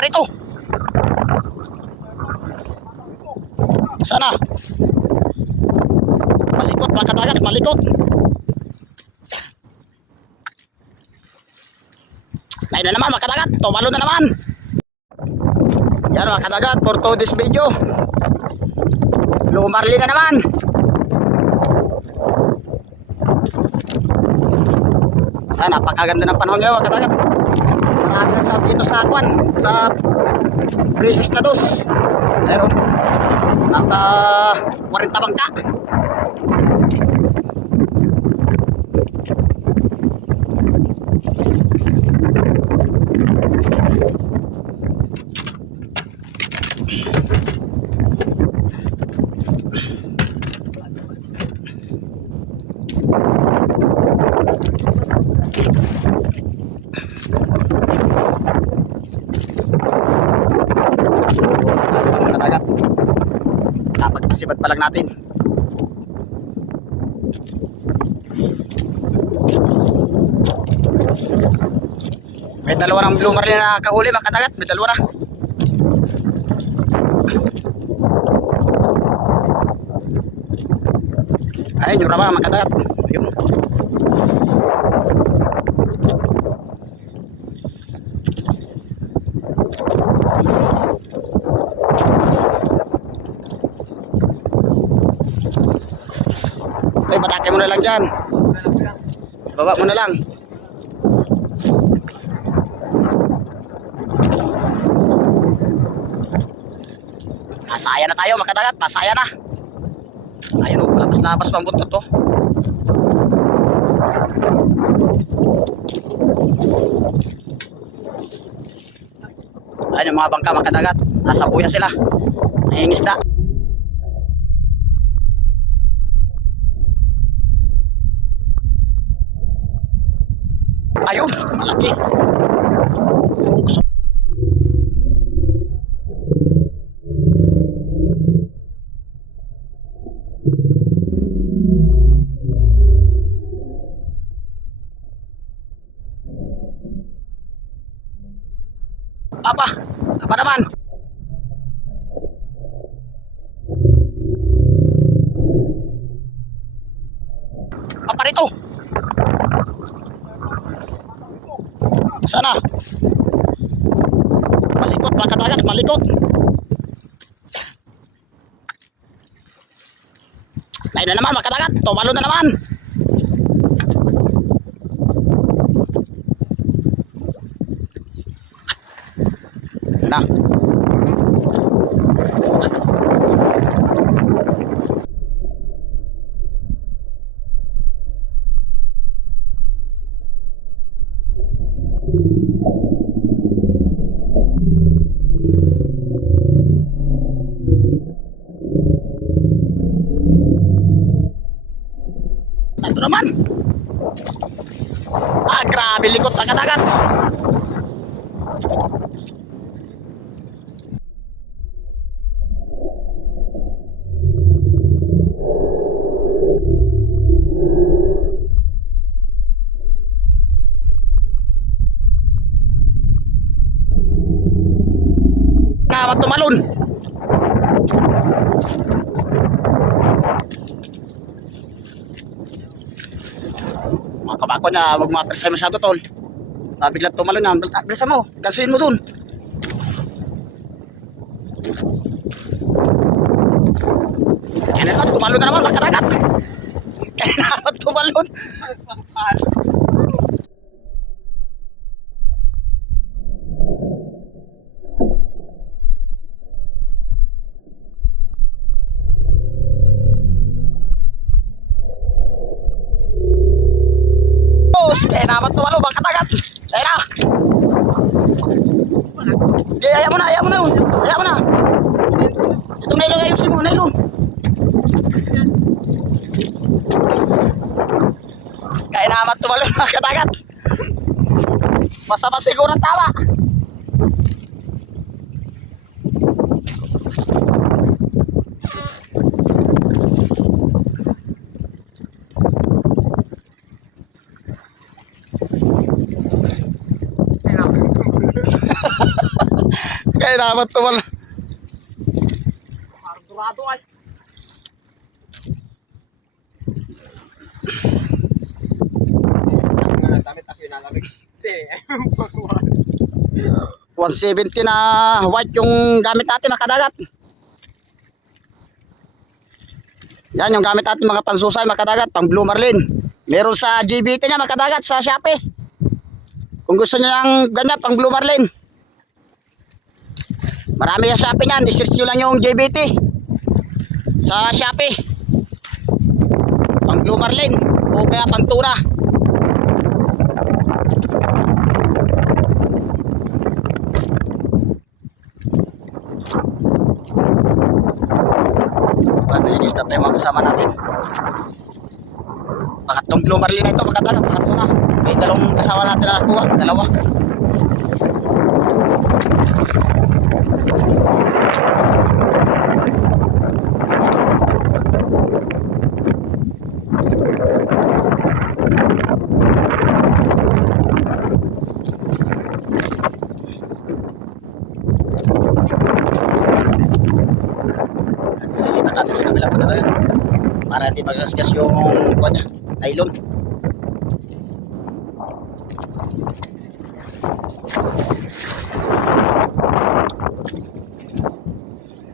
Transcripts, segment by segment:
Paparito. Sana. Malikot mga kadagat, malikot. Lain na naman mga kadagat, tumalo na naman. Yan mga kadagat, for today's video. Lumarli na naman. Yan, napakaganda ng panahon ngayon mga kadagat. Marami na cloud dito sa Kwan, sa Precious na dos. Pero nasa 40 bangka. Kadagat, napagpasibat pa lang natin. May dalawa ng blue marlin na kahuli mga kadagat, may dalawa na. Ayun yung rama mga kadagat. Ayun. Ay, patakay mo na lang dyan. Baba mo na lang. Nasaya na tayo mga kadagat, nasaya na. Ayun o, labas-labas pang buntot to. Ayun yung mga bangka mga kadagat, nasa buya sila. Nangingisda. Ayun, malaki. Apa naman? Paparito. Sana. Malikot mga kadagat, malikot. Lain na naman mga kadagat, tumalo na naman. Na. Ito naman. Grabe likot ang kadagat. Wag tumalon. Mga kabako na wag ma-pressure masyado tol. Biglang tumalon na, bilisan mo, gasuin mo dun. Kaya naman tumalon na naman mga kadagat. Kaya naman tumalon. Kaya naman tumalo mga kadagat. Kaya na. Ayaw mo na, ayaw mo na. Ayaw mo na. Itong nailon, ayusin mo, nailon. Kaya naman tumalo mga kadagat. Masama siguro ang tawa. Kaya dapat tumal. Durado ay. Damit ako yung nalamig. Hindi, ayun pagkuhan. 170 na white yung gamit natin mga kadagat. Yan yung gamit natin mga pansusay mga kadagat, pang Blue Marlin. Meron sa GBT niya mga kadagat sa Shopee. Kung gusto niya ng ganyan pang Blue Marlin. Marami sa Shopee niyan, i-search nyo lang yung GBT sa Shopee. Pang Blue Marlin o kaya pang tuna. Paniligis na tayo mga kasama natin. Pangatlong Blue Marlin na ito mga kadagat, pangatlo na. May dalawang kasama natin na nakuha, dalawa. Lipat natin sa kabila mga kadagat para hindi magasgas yung kuha niya, nylon.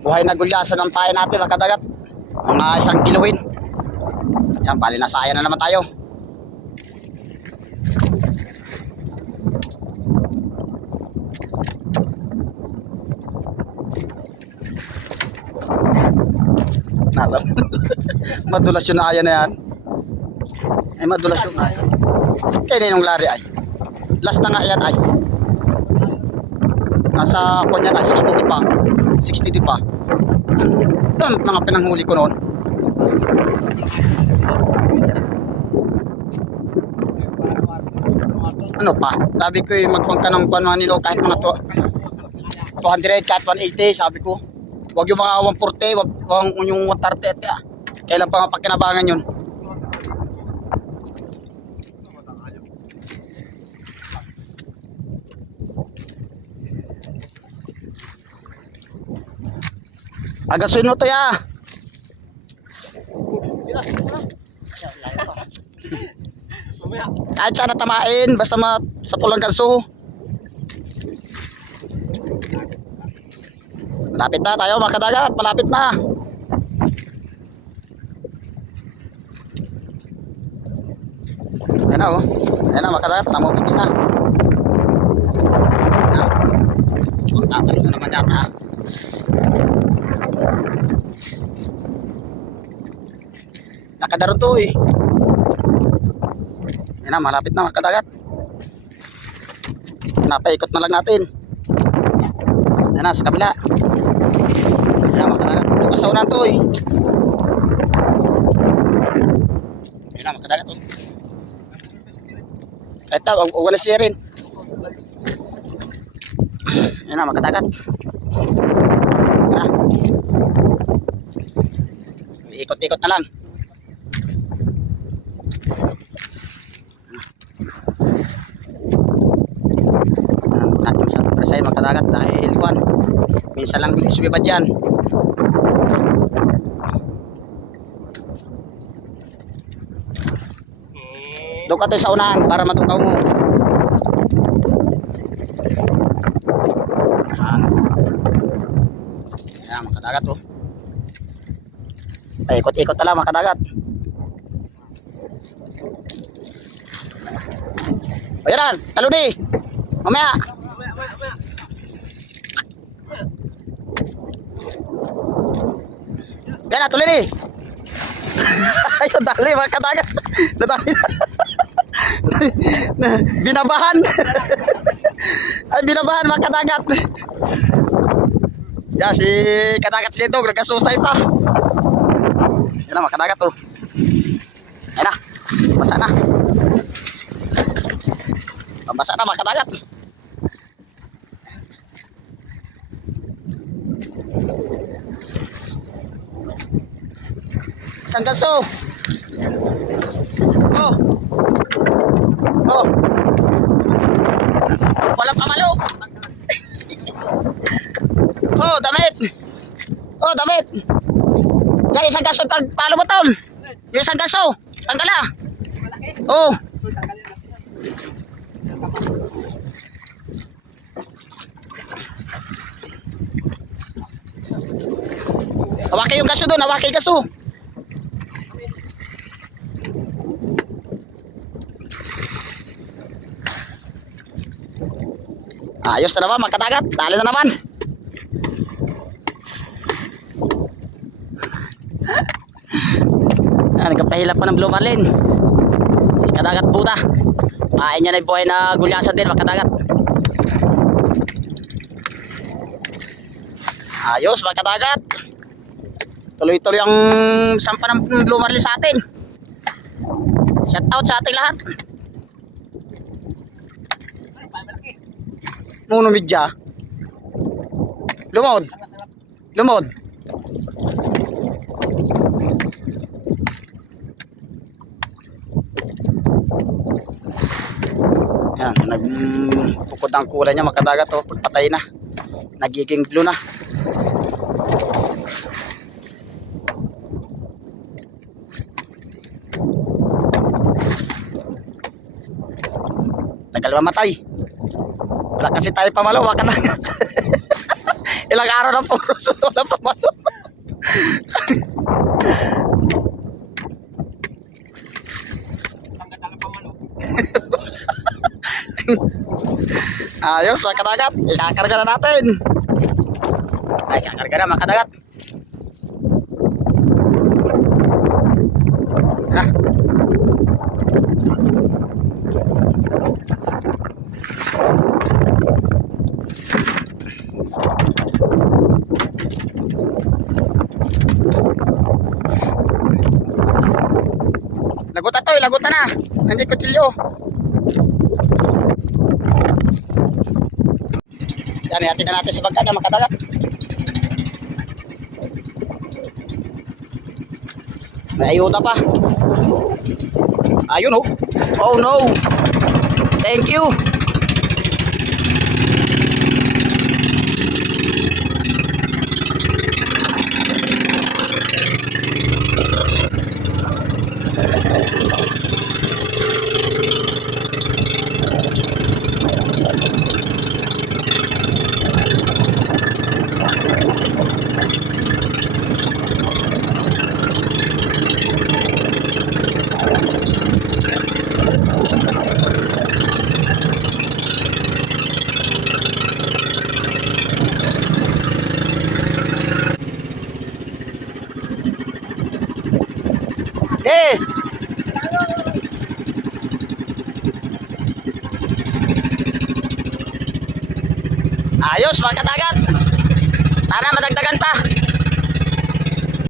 Buhay na gulyasan ng payo natin mga kadagat, mga 1 kiluin. Yan, bali nasaya na naman tayo. Nalam. Madulas yung aya na yan. Ay madulas yung aya. Kaya na yung lari ay. Last na nga yan ay. Nasa kunya na 60 pa. 60 pa. Doon mga pinanghuli ko noon. Ano pa? Sabi ko magpang ka ng mga nilo kahit mga 200 kahit 180 sabi ko. Wag yung mga 140, wag yung 130 ah. Kailan pa nga pagkinabangan yun? Agasun mo to ya. Kahit saan natamain, basta sa pulang ganso. Malapit na tayo mga kadagat, malapit na. Ayan na oh. Ayan na mga kadagat, namuputi na. Ayan. Tatalo na naman yata. Nakadaron to eh. Ayan na, malapit na mga kadagat. Napaikot na lang natin. Ayan na, sa kabila. Ayan mga kadagat. Ito kasaunan to eh. Ayan na mga kadagat oh. Ito, wala siya rin. Ayan na mga kadagat. Ayan na. Ikot-ikot na lang. Natin masyadong presahin mga kadagat dahil kuan minsan lang sumibad yan. Doon ka tayo sa unahan para matukaw mo. Ayan mga kadagat oh. Ay, ikot-ikot na lang mga kadagat. O yan na, talo di. Mamaya. Yan na, tuloy di. Ayun, dali mga kadagat. Nadali na. Binabahan. Ay, binabahan mga kadagat. Yan, si kadagat Lindog, nagkasusay pa. Yan na mga kadagat oh. Yan na, basa na. Pambasa na mga kadagat. Isang ganso. Oh. Oh. Walang pamalo. Oh, damit. Oh, damit. Yan, isang gaso pag palo mo, tol. Yung isang gaso. Tanggal na. Malaki. Oh. Ito, tanggalin natin yan. Hawaki yung gaso doon. Hawaki yung gaso. Ayos na naman, magkadagat. Dali na naman. Nagpahilap pa ng blue marlin. Si kadagat buta. Kain niya na yung buhay na gulyasan din, magkadagat. Ayos, magkadagat. Tuloy-tuloy ang sampa ng blue marlin sa atin. Shout out sa ating lahat. Malaki. Muno midya. Lumod. Lumod. Yan, nagpukod ang kulay niya, makadagat o pagpatay na. Nagiging blue na. Tagal mamatay. Wala kasi tayo pamalo, waka na. Ilang araw na puro wala pamalo. Tanggal na pamalo. Ayos, mga kadagat. Ikakarga na natin. Ay, kakarga na mga kadagat. Na. Lagutan to, lagutan na. Nandiyan kutsilyo. Yan, ihatid na natin sa bagkada, makadagat. May ayuda pa. Ayun oh. Oh no. Thank you. Eh. Ayos mga kadagat. Sana madagdagan pa.